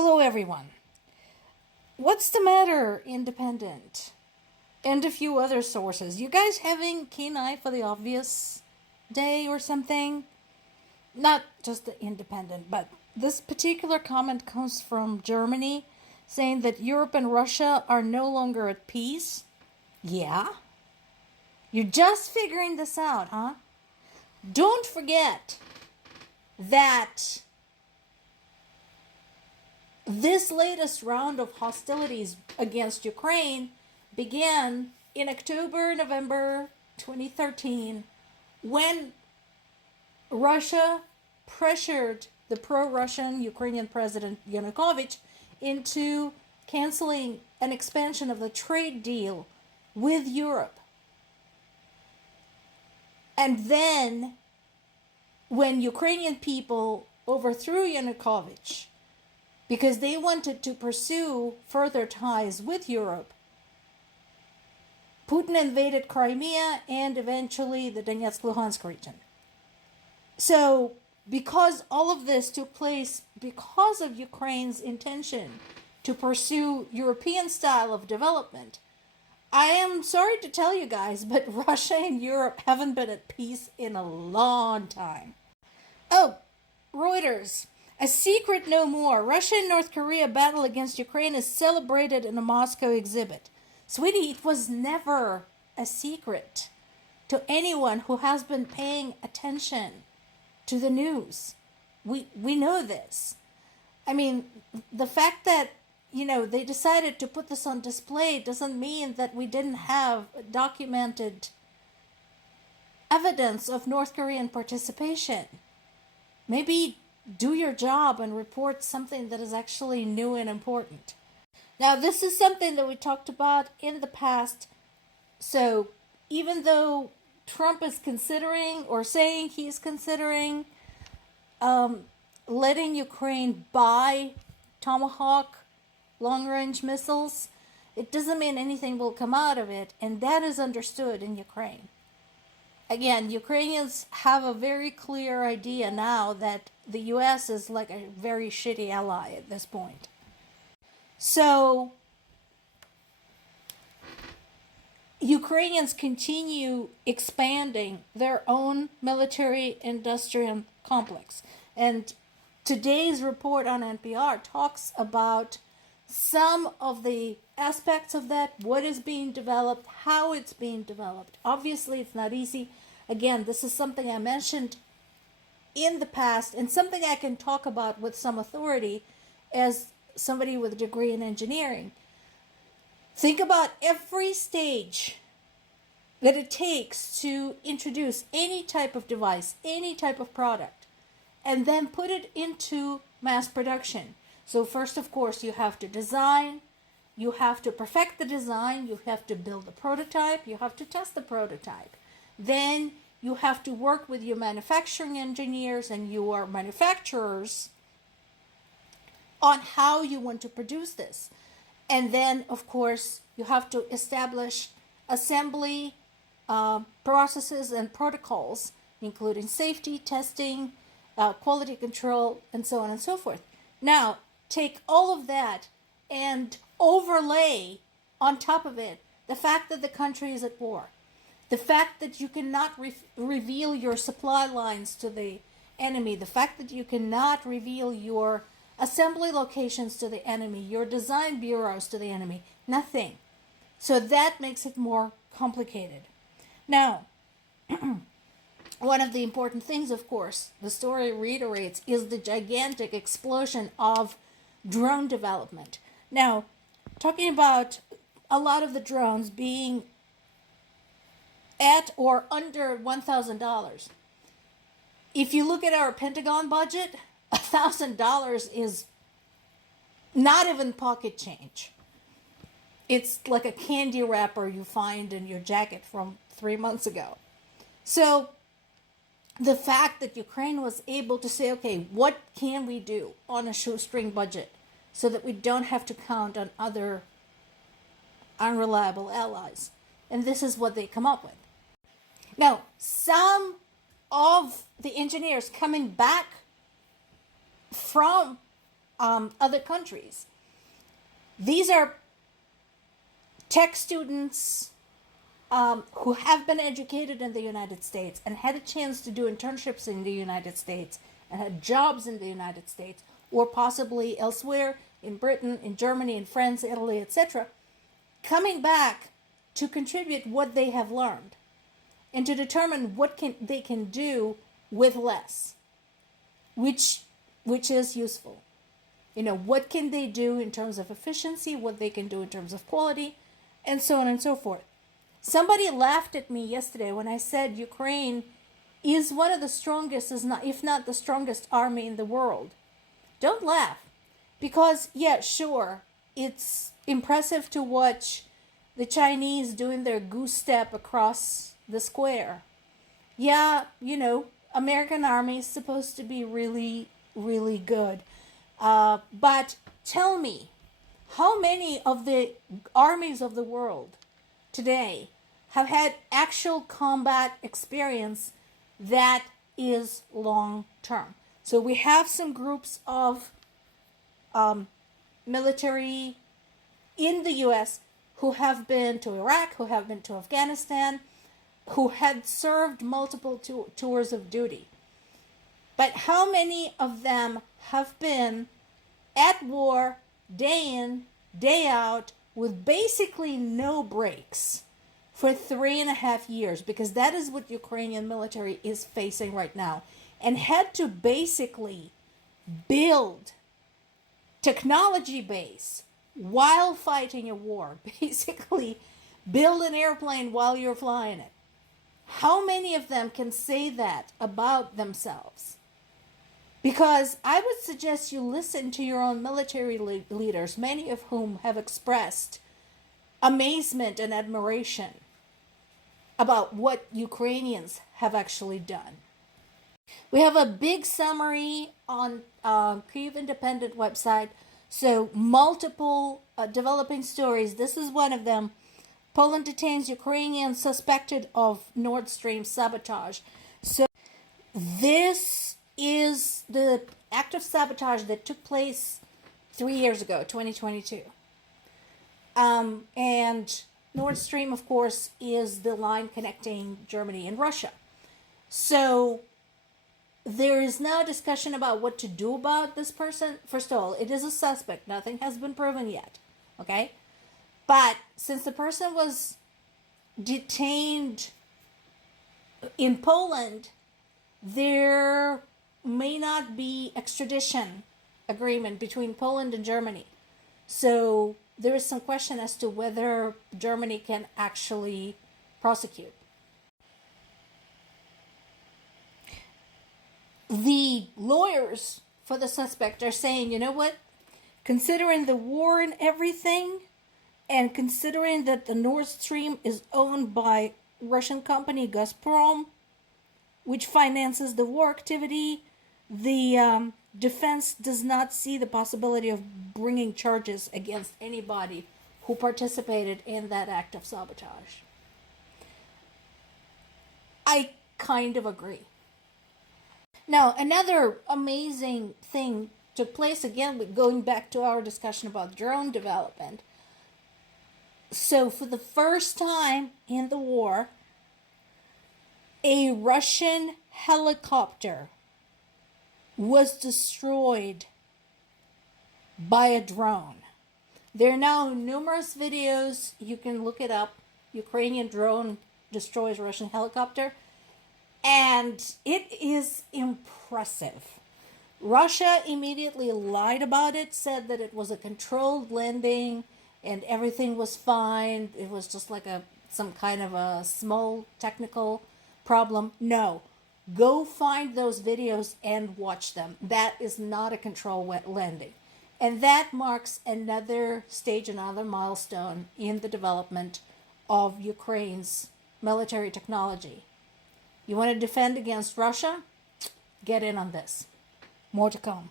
Hello, everyone. What's the matter, Independent? And a few other sources. You guys having keen eye for the obvious day or something? Not just the Independent, but this particular comment comes from Germany saying that Europe and Russia are no longer at peace. Yeah? You're just figuring this out, huh? Don't forget that this latest round of hostilities against Ukraine began in October, November 2013 when Russia pressured the pro-Russian Ukrainian President Yanukovych into canceling an expansion of the trade deal with Europe. And then when Ukrainian people overthrew Yanukovych because they wanted to pursue further ties with Europe, Putin invaded Crimea and eventually the Donetsk-Luhansk region. So, because all of this took place because of Ukraine's intention to pursue European style of development, I am sorry to tell you guys, but Russia and Europe haven't been at peace in a long time. Oh, Reuters. A secret no more. Russia and North Korea battle against Ukraine is celebrated in a Moscow exhibit. Sweetie, it was never a secret to anyone who has been paying attention to the news. We know this. I mean, the fact that, they decided to put this on display doesn't mean that we didn't have documented evidence of North Korean participation. Maybe do your job and report something that is actually new and important. Now, this is something that we talked about in the past. So even though Trump is considering or saying he's considering letting Ukraine buy Tomahawk long-range missiles, it doesn't mean anything will come out of it, and that is understood in Ukraine. Again, Ukrainians have a very clear idea now that the U.S. is like a very shitty ally at this point. So, Ukrainians continue expanding their own military-industrial complex. And today's report on NPR talks about some of the aspects of that, what is being developed, how it's being developed. Obviously, it's not easy. Again, this is something I mentioned in the past and something I can talk about with some authority as somebody with a degree in engineering. Think about every stage that it takes to introduce any type of device, any type of product, and then put it into mass production. So first, of course, you have to design, you have to perfect the design, you have to build the prototype, you have to test the prototype. Then you have to work with your manufacturing engineers and your manufacturers on how you want to produce this. And then, of course, you have to establish assembly processes and protocols, including safety, testing, quality control, and so on and so forth. Now, take all of that and overlay on top of it the fact that the country is at war. The fact that you cannot reveal your supply lines to the enemy. The fact that you cannot reveal your assembly locations to the enemy, your design bureaus to the enemy. Nothing. So that makes it more complicated. Now, one of the important things, of course, the story reiterates, is the gigantic explosion of drone development. Now, talking about a lot of the drones being at or under $1,000. If you look at our Pentagon budget, $1,000 is not even pocket change. It's like a candy wrapper you find in your jacket from 3 months ago. So the fact that Ukraine was able to say, okay, what can we do on a shoestring budget so that we don't have to count on other unreliable allies? And this is what they come up with. Now, some of the engineers coming back from other countries. These are tech students who have been educated in the United States and had a chance to do internships in the United States and had jobs in the United States or possibly elsewhere in Britain, in Germany, in France, Italy, etc., coming back to contribute what they have learned and to determine what they can do with less, which is useful. What can they do in terms of efficiency, what they can do in terms of quality, and so on and so forth. Somebody laughed at me yesterday when I said Ukraine is one of the strongest, if not the strongest army in the world. Don't laugh. Because, yeah, sure, it's impressive to watch the Chinese doing their goose step across the square. Yeah, American army is supposed to be really, really good. But tell me, how many of the armies of the world today have had actual combat experience that is long term? So we have some groups of military in the US who have been to Iraq, who have been to Afghanistan, who had served multiple tours of duty. But how many of them have been at war day in, day out, with basically no breaks for 3.5 years? Because that is what Ukrainian military is facing right now. And had to basically build technology base while fighting a war. Basically, build an airplane while you're flying it. How many of them can say that about themselves? Because I would suggest you listen to your own military leaders, many of whom have expressed amazement and admiration about what Ukrainians have actually done. We have a big summary on Kyiv Independent website. So multiple developing stories. This is one of them. Poland detains Ukrainian suspected of Nord Stream sabotage. So this is the act of sabotage that took place 3 years ago, 2022. And Nord Stream, of course, is the line connecting Germany and Russia. So there is now discussion about what to do about this person. First of all, it is a suspect. Nothing has been proven yet. Okay? But since the person was detained in Poland, there may not be extradition agreement between Poland and Germany. So there is some question as to whether Germany can actually prosecute. The lawyers for the suspect are saying, you know what? Considering the war and everything, and considering that the Nord Stream is owned by Russian company Gazprom, which finances the war activity, the defense does not see the possibility of bringing charges against anybody who participated in that act of sabotage. I kind of agree. Now, another amazing thing took place, again, going back to our discussion about drone development. So, for the first time in the war, a Russian helicopter was destroyed by a drone. There are now numerous videos. You can look it up. Ukrainian drone destroys Russian helicopter. And it is impressive. Russia immediately lied about it, said that it was a controlled landing and everything was fine. It was just like some kind of a small technical problem. No. Go find those videos and watch them. That is not a controlled landing. And that marks another stage, another milestone in the development of Ukraine's military technology. You want to defend against Russia? Get in on this. More to come.